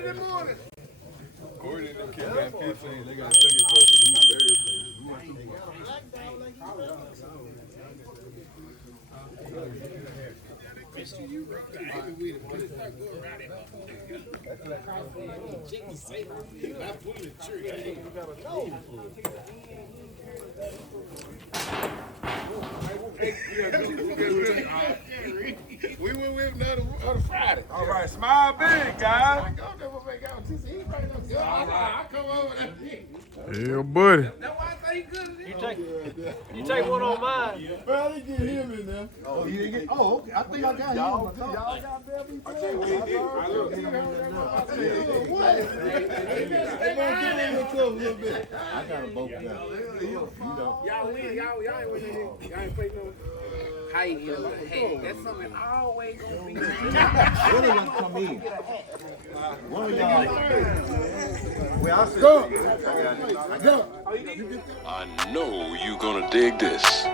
Saturday morning. Corey didn't kick that 15. They got a second person. He's very We went with him the other Friday. all right, smile big, guys. I go there for make out. He right up there. I come over there. Yeah, buddy. That's why I say he good. You take one on mine. Well, I didn't get him in there. Oh, you didn't get? Oh, okay. I think I got him. Y'all got Bevy. I tell you what he did. I look. What? They gonna get in the club a little bit. I got them both now. Y'all win. Y'all ain't winning. Y'all ain't playing no. How you get a hat? That's something always gonna be. One of them come in. One of y'all. Well, I said, Go. I know you're gonna dig this.